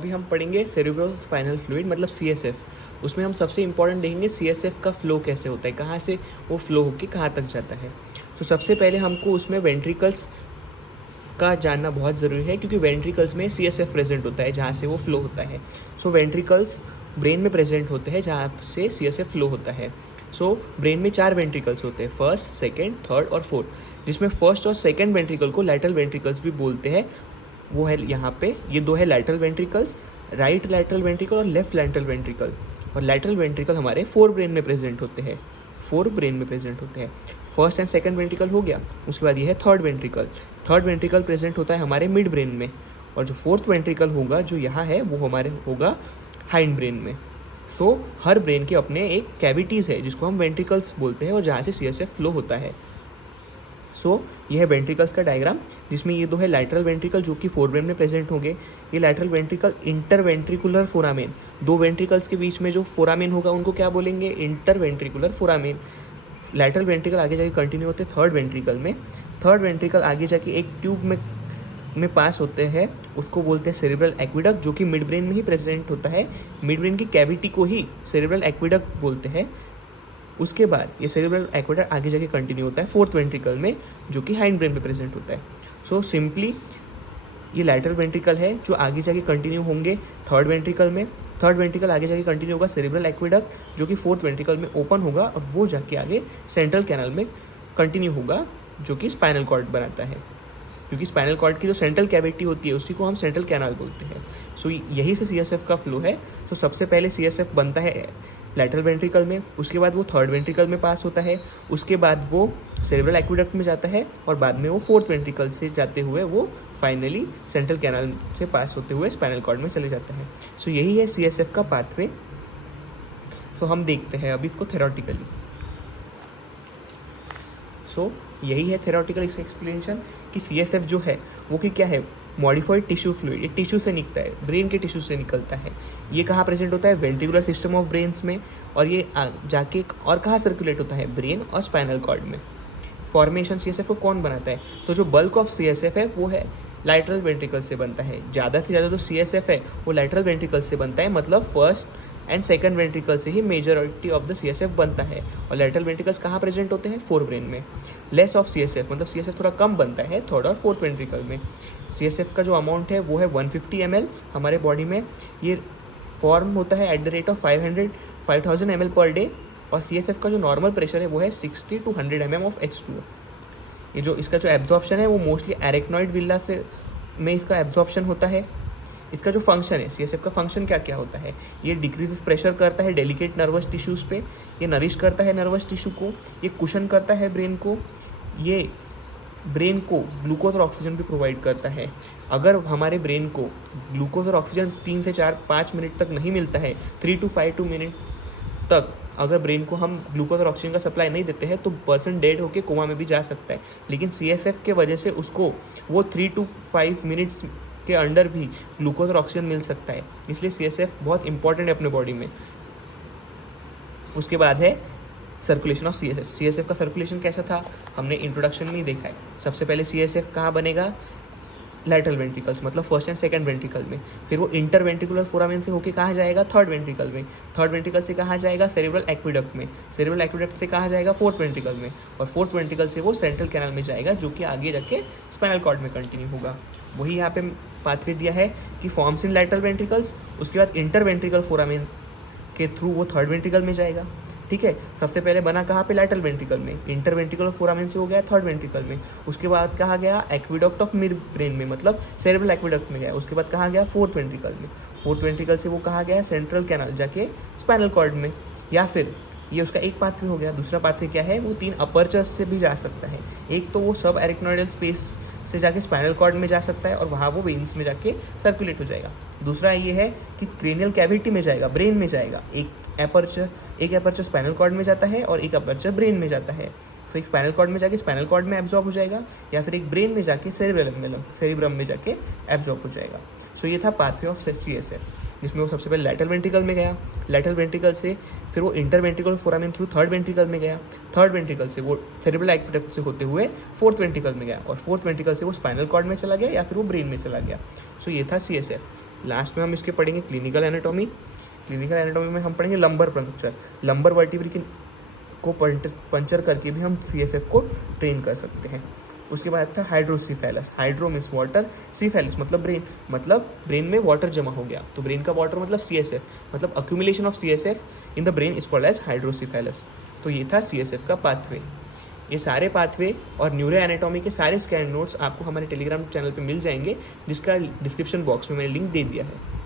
अभी हम पढ़ेंगे सेरेब्रो स्पाइनल फ्लूइड मतलब CSF। उसमें हम सबसे इम्पॉर्टेंट देखेंगे CSF का फ्लो कैसे होता है, कहाँ से वो फ्लो होकर कहाँ तक जाता है। तो सबसे पहले हमको उसमें वेंट्रिकल्स का जानना बहुत ज़रूरी है, क्योंकि वेंट्रिकल्स में CSF प्रेजेंट होता है जहाँ से वो फ्लो होता है। सो वेंट्रिकल्स ब्रेन में प्रेजेंट होते हैं जहाँ से CSF फ्लो होता है। सो ब्रेन में 4 वेंट्रिकल्स होते हैं, फर्स्ट, सेकेंड, थर्ड और फोर्थ, जिसमें फर्स्ट और सेकेंड वेंट्रिकल को लैटरल वेंट्रिकल्स भी बोलते हैं। वो है यहाँ पे, ये दो है lateral ventricles, right lateral ventricle और लेफ्ट लैटरल वेंट्रिकल। और लैटरल वेंट्रिकल हमारे 4 ब्रेन में प्रेजेंट होते हैं, 4 ब्रेन में प्रेजेंट होते हैं। फर्स्ट एंड सेकंड वेंट्रिकल हो गया, उसके बाद ये है third ventricle. Third ventricle present होता है हमारे मिड ब्रेन में, और जो फोर्थ वेंट्रिकल होगा जो यहाँ है वो हमारे होगा हाइंड ब्रेन में। सो हर ब्रेन के अपने एक कैविटीज़ है जिसको हम वेंट्रिकल्स बोलते हैं, और जहाँ से CSF फ्लो होता है। सो ये है वेंट्रिकल्स का डायग्राम, जिसमें ये दो है लैटरल वेंट्रिकल जो कि 4 ब्रेन में प्रेजेंट होंगे। ये लैटरल वेंट्रिकल इंटरवेंट्रिकुलर फोरामेन, दो वेंट्रिकल्स के बीच में जो फोरामेन होगा उनको क्या बोलेंगे, इंटरवेंट्रिकुलर फोरामेन। लैटरल वेंट्रिकल आगे जाके कंटिन्यू होते हैं थर्ड वेंट्रिकल में। थर्ड वेंट्रिकल आगे जाके एक ट्यूब में पास होते हैं, उसको बोलते हैं सेरेब्रल एक्विडक्ट, जो कि मिड ब्रेन में ही प्रेजेंट होता है। मिड ब्रेन की कैविटी को ही सेरेब्रल एक्विडक्ट बोलते हैं। उसके बाद ये सेरेब्रल एक्विडक्ट आगे जाके कंटिन्यू होता है फोर्थ वेंट्रिकल में, जो कि हाइंड ब्रेन में प्रेजेंट होता है। सो सिंपली ये लैटरल वेंट्रिकल है जो आगे जाके कंटिन्यू होंगे थर्ड वेंट्रिकल में। थर्ड वेंट्रिकल आगे जाके कंटिन्यू होगा सेरेब्रल एक्विडक्ट, जो कि फोर्थ वेंट्रिकल में ओपन होगा, और वो जाके आगे सेंट्रल कैनल में कंटिन्यू होगा, जो कि स्पाइनल कॉर्ड बनाता है। क्योंकि स्पाइनल कॉर्ड की जो सेंट्रल कैविटी होती है उसी को हम सेंट्रल कैनाल बोलते हैं। सो यही से CSF का फ्लो है। तो सबसे पहले CSF बनता है लैटरल वेंट्रिकल में, उसके बाद वो थर्ड वेंट्रिकल में पास होता है, उसके बाद वो सेरेब्रल एक्विडक्ट में जाता है, और बाद में वो फोर्थ वेंट्रिकल से जाते हुए वो फाइनली सेंट्रल कैनाल से पास होते हुए स्पाइनल कॉर्ड में चले जाता है। सो यही है CSF का पाथवे। सो हम देखते हैं अभी इसको थेरोटिकली। सो यही है थेरोटिकल एक्सप्लेनेशन कि CSF जो है वो कि क्या है, मॉडिफाइड टिश्यू फ्लूइड। ये टिश्यू से निकलता है, ब्रेन के टिश्यू से निकलता है। ये कहाँ प्रेजेंट होता है, वेंट्रिकुलर सिस्टम ऑफ ब्रेन्स में, और ये जाके और कहाँ सर्कुलेट होता है, ब्रेन और स्पाइनल कॉर्ड में। फॉर्मेशन CSF को कौन बनाता है, तो जो बल्क ऑफ CSF है वो है लैटरल वेंट्रिकल से बनता है। ज़्यादा से ज़्यादा जो CSF है वो लैटरल वेंट्रिकल से बनता है, मतलब फर्स्ट एंड सेकंड वेंट्रिकल से ही मेजॉरिटी ऑफ द CSF बनता है। और लैटरल वेंट्रिकल्स कहाँ प्रेजेंट होते हैं, 4 ब्रेन में। लेस ऑफ CSF मतलब CSF थोड़ा कम बनता है थर्ड और फोर्थ वेंट्रिकल में। CSF का जो अमाउंट है वो है 150 ml हमारे बॉडी में। ये फॉर्म होता है at the rate of 5000 ml per day. और CSF का जो नॉर्मल प्रेशर है वो है 60 to 100 mm ऑफ H2O। ये जो इसका जो एब्जॉर्प्शन है वो मोस्टली एरेक्नॉइड विला से में इसका एब्जॉर्प्शन होता है। इसका जो फंक्शन है, CSF का फंक्शन क्या क्या होता है, ये डिक्रीज प्रेशर करता है डेलिकेट नर्वस टिश्यूज़ पे, ये नरिश करता है नर्वस टिश्यू को, ये कुशन करता है ब्रेन को, ये ब्रेन को ग्लूकोज और ऑक्सीजन भी प्रोवाइड करता है। अगर हमारे ब्रेन को ग्लूकोज और ऑक्सीजन 3 से 5 मिनट तक नहीं मिलता है, 3 to 5 मिनट्स तक अगर ब्रेन को हम ग्लूकोज और ऑक्सीजन का सप्लाई नहीं देते हैं तो पर्सन डेड होकर कोमा में भी जा सकता है। लेकिन CSF के वजह से उसको वो 3 to 5 मिनट्स के अंडर भी ग्लूकोज और ऑक्सीजन मिल सकता है, इसलिए CSF बहुत इंपॉर्टेंट है अपने बॉडी में। उसके बाद है सर्कुलेशन ऑफ CSF का सर्कुलेशन कैसा था हमने इंट्रोडक्शन में ही देखा है। सबसे पहले CSF कहाँ बनेगा, लैटरल वेंट्रिकल्स मतलब फर्स्ट एंड सेकंड वेंट्रिकल में। फिर वो इंटरवेंट्रिकुलर फोरामेन से होके कहाँ जाएगा, थर्ड वेंट्रिकल में। थर्ड वेंट्रिकल से कहाँ जाएगा, सेरेब्रल एक्विडक्ट में। सेरेब्रल एक्विडक्ट से कहाँ जाएगा, फोर्थ वेंट्रिकल में। और फोर्थ वेंट्रिकल से वो सेंट्रल कैनाल में जाएगा, जो कि आगे जाके स्पाइनल कॉर्ड में कंटिन्यू होगा। वही यहाँ पे पाथवे दिया है कि फॉर्म्स इन लैटरल वेंट्रिकल्स, उसके बाद इंटरवेंट्रिकल फोरामेन के थ्रू वो थर्ड वेंट्रिकल में जाएगा। ठीक है, सबसे पहले बना कहाँ पे, लैटरल वेंट्रिकल में। इंटरवेंट्रिकल फोरामेन से हो गया थर्ड वेंट्रिकल में। उसके बाद कहाँ गया, एक्विडक्ट ऑफ मिड ब्रेन में, मतलब सेरेब्रल एक्विडक्ट में गया। उसके बाद कहाँ गया, फोर्थ वेंट्रिकल में। फोर्थ वेंट्रिकल से वो कहाँ गया, सेंट्रल कैनाल जाके स्पाइनल कॉर्ड में। या फिर ये उसका एक पाथवे हो गया। दूसरा पाथवे क्या है, वो 3 अपर्चर्स से भी जा सकता है। एक तो वो सब एरिक्नोइडल स्पेस से जाके स्पाइनल कॉर्ड में जा सकता है और वहाँ वो वेन्स में जाके सर्कुलेट हो जाएगा। दूसरा ये है कि क्रेनियल कैविटी में जाएगा, ब्रेन में जाएगा। एक एपर्चर स्पाइनल कॉर्ड में जाता है और एक अपर्चर ब्रेन में जाता है। तो एक स्पाइनल कॉर्ड में जाके स्पाइनल कॉर्ड में एब्जॉर्ब हो जाएगा, या फिर एक ब्रेन में जाके सेरिब्रम में जाके एब्जॉर्ब हो जाएगा। सो ये था पाथवे ऑफ CSF, जिसमें वो सबसे पहले लैटरल वेंट्रिकल में गया। लैटरल वेंट्रिकल से फिर वो interventricular foramen through third ventricle में गया। थर्ड वेंट्रिकल से वो सेरेब्रल एक्विडक्ट से होते हुए फोर्थ वेंट्रिकल में गया, और फोर्थ वेंट्रिकल से वो स्पाइनल कॉर्ड में चला गया या फिर वो ब्रेन में चला गया। सो ये था CSF। लास्ट में हम इसके पढ़ेंगे क्लिनिकल एनाटॉमी। क्लिनिकल एनाटॉमी में हम पढ़ेंगे लंबर पंक्चर, लंबर वर्टिब्री को पंचर करके भी हम CSF को ट्रेन कर सकते हैं। उसके बाद था हाइड्रोसीफेलस, हाइड्रो मीन्स वाटर, सीफेलस मतलब ब्रेन, मतलब ब्रेन में वाटर जमा हो गया, तो ब्रेन का वाटर मतलब CSF, मतलब accumulation of CSF in the brain is called as hydrocephalus. तो ये था CSF का पाथवे। ये सारे पाथवे और न्यूरो एनाटॉमी के सारे स्कैन नोट्स आपको हमारे टेलीग्राम चैनल पे मिल जाएंगे, जिसका डिस्क्रिप्शन बॉक्स में मैंने लिंक दे दिया है।